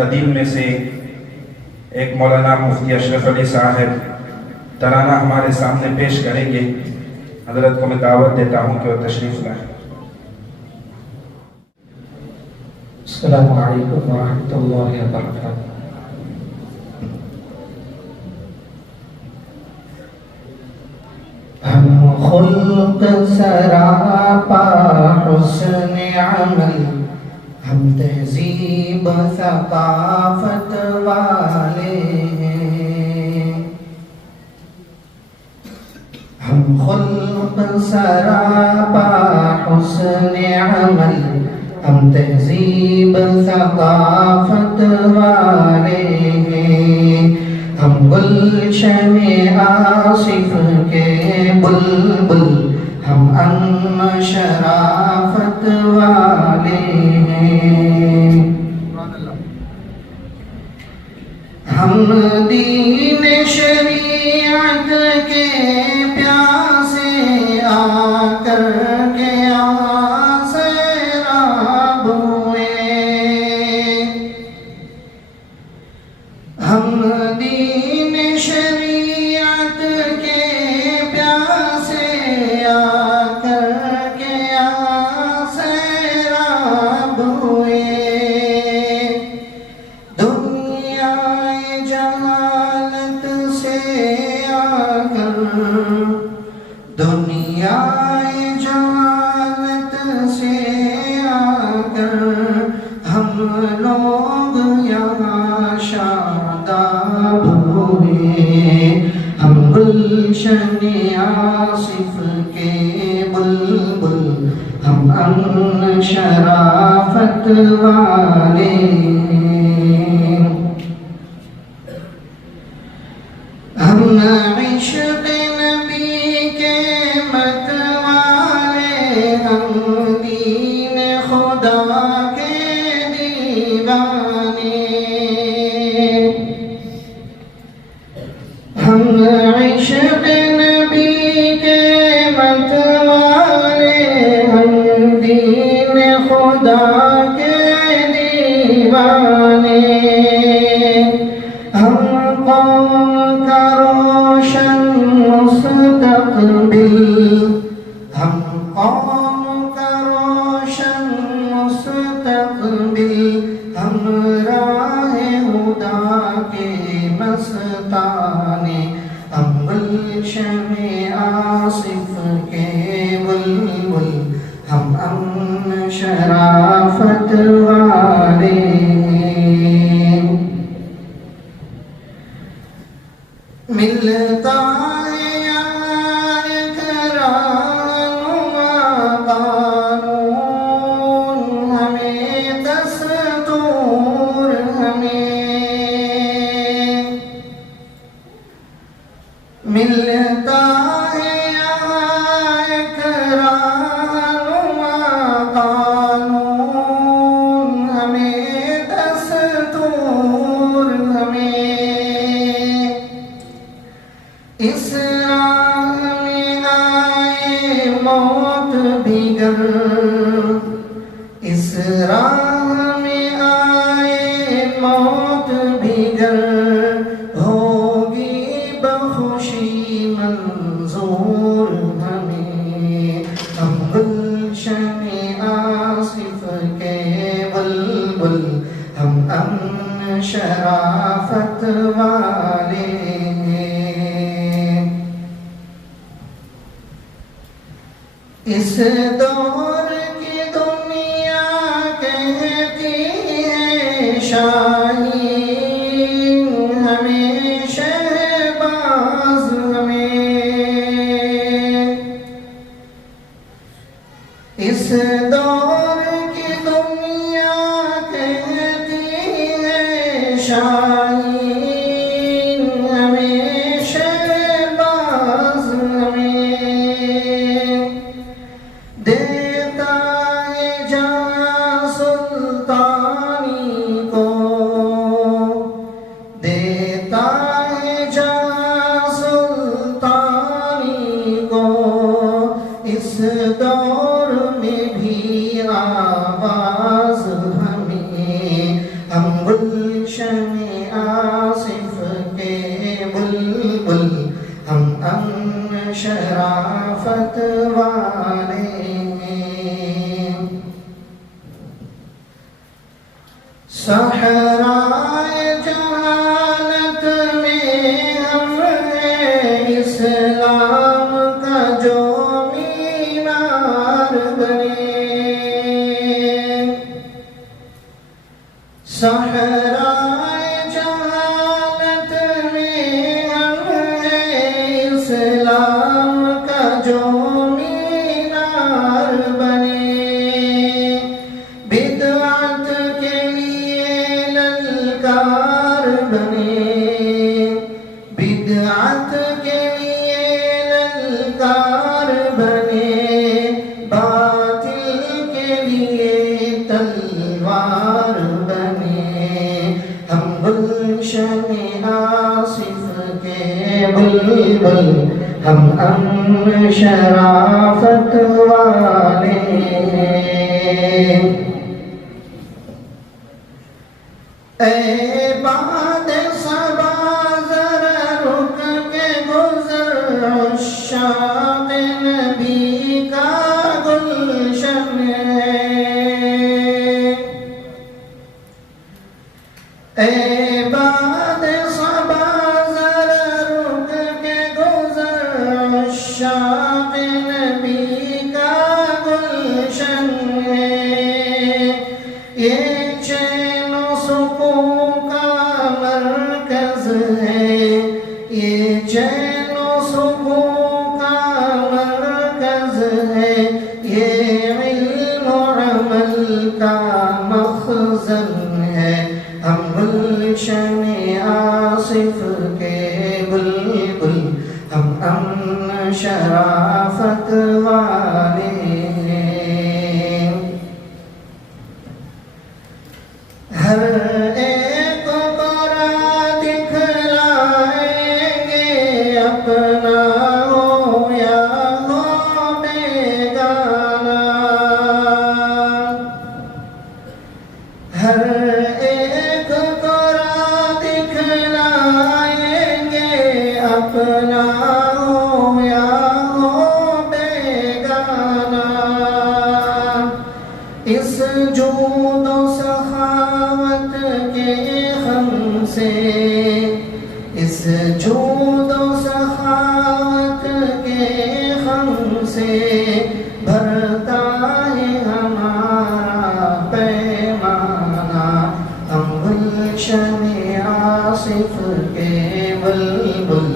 قدیم میں سے ایک مولانا مفتی اشرف علی صاحب ترانہ ہمارے سامنے پیش کریں گے۔ حضرت کو میں دعوت دیتا ہوں کہ وہ تشریف لائیں۔ السلام علیکم ورحمۃ اللہ وبرکاتہ۔ ہم خلق سراپا حسن عمل، ہم تہذیب ثقافت والے ہیں۔ ہم خلق سراپا حسن عمل، ہم تہذیب ثقافت والے ہیں۔ ہم گلشن آصف کے بلبل، ہم امن شرافت والے ہیں۔ ہم دین شریعت کے پیاسے آ کر کے یہاں سیراب ہوئے۔ ہم دین شریعت کے پیاسے آ کر کے یہاں سیراب ہوئے۔ دنیا جہالت سے آ کر، دنیا جہالت سے آ کر، ہم لوگ یہاں شاداب ہوئے۔ ہم گلشن آصف کے بلبل، ہم امن شرافت والے ہیں۔ ہم عشق نبی کے متوالے، ہم دین خدا کے دیوانے۔ ہم عشق نبی کے متوالے، ہم دین خدا کے دیوانے۔ ہم قوم کا روشن مستقبل، ہم قوم کا روشن مستقبل، ہم راہ خدا کے مستانے۔ ہم گلشن آصف کے بلبل، ہم امن شرافت والے ہیں۔ ملتا ہے یہاں ایک رہنما قانون، ہمیں دستور ہمیں ملتا ہے یہاں ایک رہنما قانون، ہمیں دستور ہمیں۔ اس راہ میں آئے موت بھی گر، اس راہ میں آئے موت بھی گر، ہوگی بخوشی منظور ہمیں۔ ہم گلشن آصف کے بلبل، ہم امن شرافت والے ہیں۔ اس دور کی دنیا کہتی ہے شاہین، ہمیں شہباز ہمیں۔ اس دور کی دنیا کہتی ہے شاہین، ہمیں شہباز ہمیں۔ شرافت والے صحرائے جہالت میں ہم اسلام کا جو مینار بنے صحرائے جہالت میں ہم اسلام کا جو مینار بنے بدعت کے لیے للکار بنے بدعت کے لیے للکار بنے باطل کے لیے تلوار بنے ہم گلشن آصف کے بلبل ہم امن شرافت والے اے باد صبا ذرا رک کے گزر عشاق نبی کا گلشن ہے اے باد صبا ذرا رک کے گزر عشاق نبی کا گلشن ہے یہ چین و سکون کا مرکز ہے یہ چین و سکون کا مرکز ہے یہ علم و عمل کا مخزن ہے ہم گلشن آصف کے بلبل ہم امن شرافت والے ہر ایک کو راہ دکھلائیں گے اپنا ہو یا ہو بیگانہ ہر ایک کو راہ دکھلائیں گے اپنا ہو یا ہو بیگانہ اس جود و سخاوت کے غم سے اس جود و سخاوت کے غم سے بھرتا ہے ہمارا پیمانہ ہم گلشن آصف کے بلبل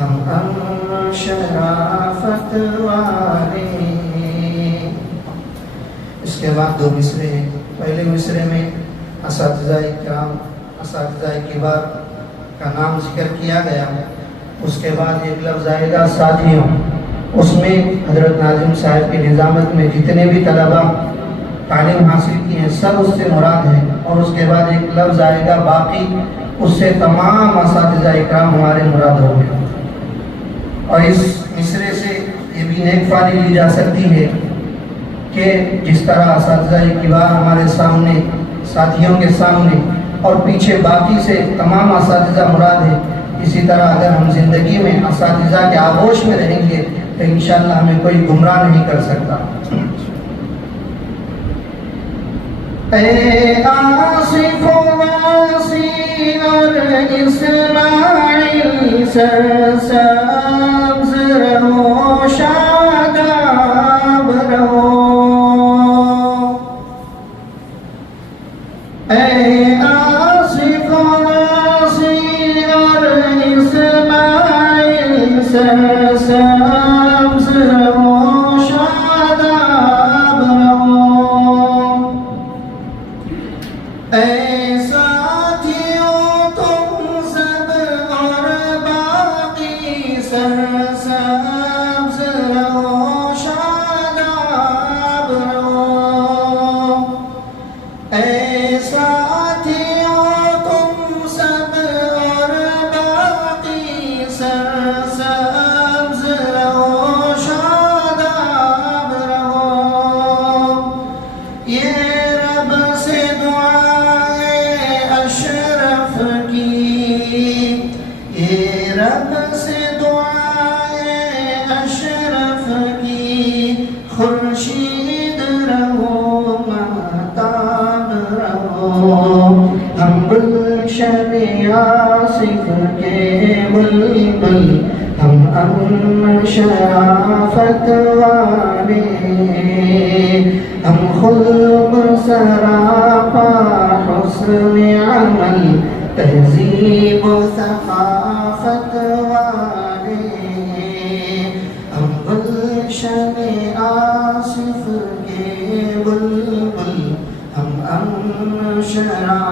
ہم امن شرافت والے اس کے بعد دو مصرے ہیں پہلے مصرے میں اساتذہ کرام اساتذہ کبار کا نام ذکر کیا گیا اس کے بعد ایک لفظ آئے گا ساتھیوں اس میں حضرت ناظم صاحب کی نظامت میں جتنے بھی طلباء تعلیم حاصل کی ہیں سب اس سے مراد ہیں اور اس کے بعد ایک لفظ آئے گا باقی اس سے تمام اساتذہ کرام ہمارے مراد ہو گئے اور اس مصرے سے یہ بھی نیک فانی لی جا سکتی ہے کہ جس طرح اساتذہ کبار ہمارے سامنے ساتھیوں کے سامنے اور پیچھے باقی سے تمام اساتذہ مراد ہیں اسی طرح اگر ہم زندگی میں اساتذہ کے آغوش میں رہیں گے تو انشاءاللہ ہمیں کوئی گمراہ نہیں کر سکتا اے آصف و یاسین اور اسماعیل سرسبز رہو شاداب رہو اے آصف و یاسین اور اسماعیل سرسبز رہو شاداب رہو اے ساتھیوں تم سب اور باقی سرسبز رہو شاداب رہو اے ساتھیوں تم سب اور باقی سرسبز رہو شاداب رہو یہ رب سے اشرف کی یہ رب سے دعائیں اشرف کے بلبل ہم امن شرافت والے ہم خلق سراپا حسن عمل تہذیب و ثقافت والے ہم گلشن آصف کے بلبل ہم امن شرافت